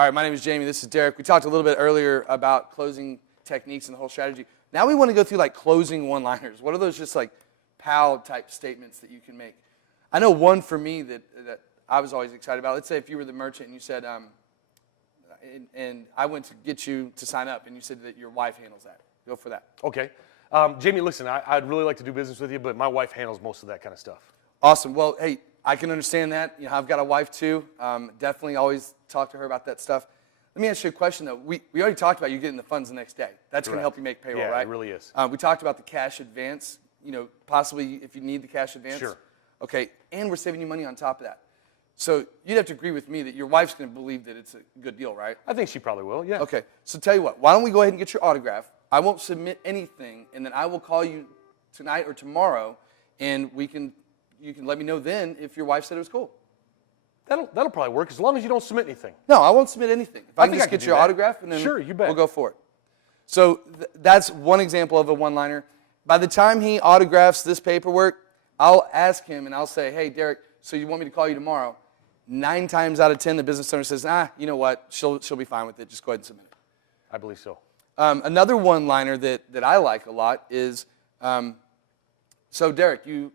All right, my name is Jamie. This is Derek. We talked a little bit earlier about closing techniques and the whole strategy. Now we want to go through like closing one-liners. What are those just like POW type statements that you can make? I know one for me that I was always excited about. Let's say if you were the merchant and you said, and I went to get you to sign up and you said that your wife handles that. Go for that. Okay. Jamie, listen, I'd really like to do business with you, but my wife handles most of that kind of stuff. Awesome. Well, hey, I can understand that. You know, I've got a wife too. Definitely always talk to her about that stuff. Let me ask you a question though. We already talked about you getting the funds the next day. That's going to help you make payroll, right? Yeah, it really is. We talked about the cash advance. You know, possibly if you need the cash advance. Sure. Okay, and we're saving you money on top of that. So you'd have to agree with me that your wife's going to believe that it's a good deal, right? I think she probably will, yeah. Okay, so tell you what. Why don't we go ahead and get your autograph? I won't submit anything, and then I will call you tonight or tomorrow, and you can let me know then if your wife said it was cool. That'll probably work as long as you don't submit anything. No, I won't submit anything. If I can think just get your autograph, and then Sure, you bet. we'll go for it. So that's one example of a one-liner. By the time he autographs this paperwork, I'll ask him and I'll say, hey, Derek, so you want me to call you tomorrow? 9 times out of 10, the business owner says, you know what, she'll be fine with it. Just go ahead and submit it. I believe so. Another one-liner that I like a lot is, so Derek, you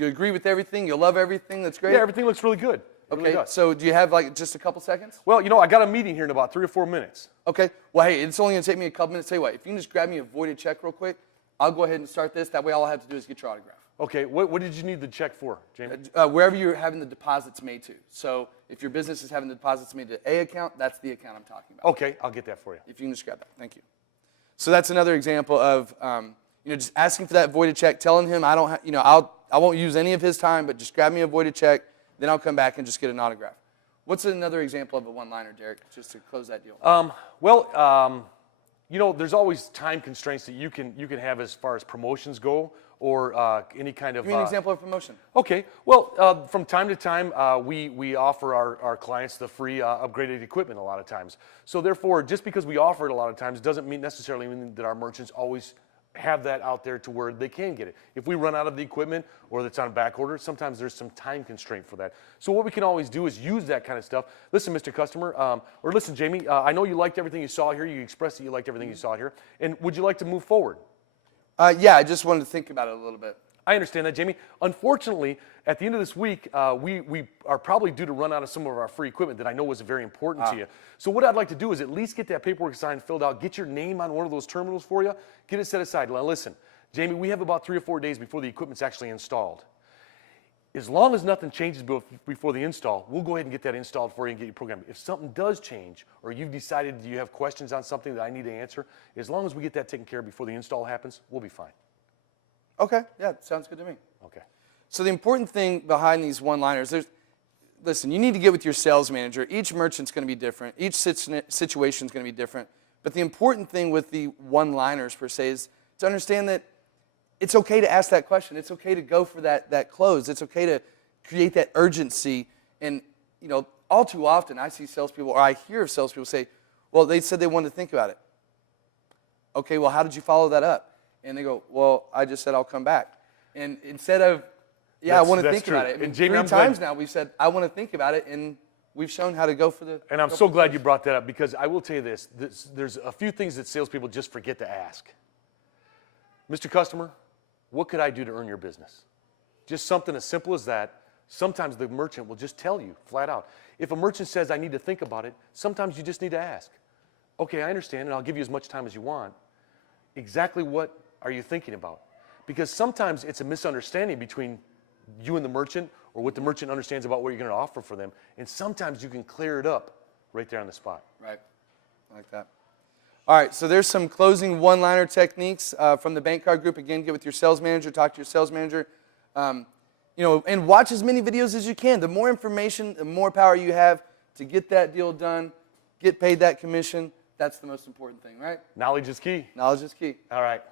agree with everything? You love everything? That's great? Yeah, everything looks really good. Okay, so do you have like just a couple seconds? Well, you know, I got a meeting here in about 3 or 4 minutes. Okay, well, hey, it's only going to take me a couple minutes. Tell you what, if you can just grab me a voided check real quick, I'll go ahead and start this. That way all I have to do is get your autograph. Okay, what did you need the check for, Jamie? Wherever you're having the deposits made to. So if your business is having the deposits made to A account, that's the account I'm talking about. Okay, I'll get that for you. If you can just grab that. Thank you. So that's another example of just asking for that voided check, telling him I won't use any of his time, but just grab me a voided check, then I'll come back and just get an autograph. What's another example of a one-liner, Derek, just to close that deal? You know, there's always time constraints that you can have as far as promotions go, or any kind of. Give me an example of promotion. Okay. Well, from time to time, we offer our clients the free upgraded equipment a lot of times. So therefore, just because we offer it a lot of times doesn't necessarily mean that our merchants always have that out there to where they can get it. If we run out of the equipment or that's on back order, sometimes there's some time constraint for that. So what we can always do is use that kind of stuff. Listen, Mr. Customer, or listen, Jamie, I know you liked everything you saw here. You expressed that you liked everything you saw here. And would you like to move forward? Yeah, I just wanted to think about it a little bit. I understand that, Jamie. Unfortunately, at the end of this week, we are probably due to run out of some of our free equipment that I know was very important to you. So what I'd like to do is at least get that paperwork signed, filled out, get your name on one of those terminals for you, get it set aside. Now listen, Jamie, we have about 3 or 4 days before the equipment's actually installed. As long as nothing changes before the install, we'll go ahead and get that installed for you and get you programmed. If something does change, or you've decided you have questions on something that I need to answer, as long as we get that taken care of before the install happens, we'll be fine. Okay, yeah, sounds good to me. Okay. So the important thing behind these one-liners, listen, you need to get with your sales manager. Each merchant's going to be different. Each situation's going to be different. But the important thing with the one-liners per se is to understand that it's okay to ask that question. It's okay to go for that close. It's okay to create that urgency. And all too often I see salespeople, or I hear of salespeople say, well, they said they wanted to think about it. Okay, well, how did you follow that up? And they go, well, I just said I'll come back. And instead of, I want to think about it. And Jamie, 3 times now we've said, I want to think about it, and we've shown how to go for the. And I'm so glad you brought that up, because I will tell you this, there's a few things that salespeople just forget to ask. Mr. Customer, what could I do to earn your business? Just something as simple as that. Sometimes the merchant will just tell you flat out. If a merchant says, I need to think about it, sometimes you just need to ask. Okay, I understand, and I'll give you as much time as you want. Exactly what are you thinking about? Because sometimes it's a misunderstanding between you and the merchant, or what the merchant understands about what you're going to offer for them. And sometimes you can clear it up right there on the spot. Right. I like that. All right, so there's some closing one-liner techniques from the Bank Card Group. Again, get with your sales manager, talk to your sales manager, and watch as many videos as you can. The more information, the more power you have to get that deal done, get paid that commission. That's the most important thing, right? Knowledge is key. Knowledge is key. All right.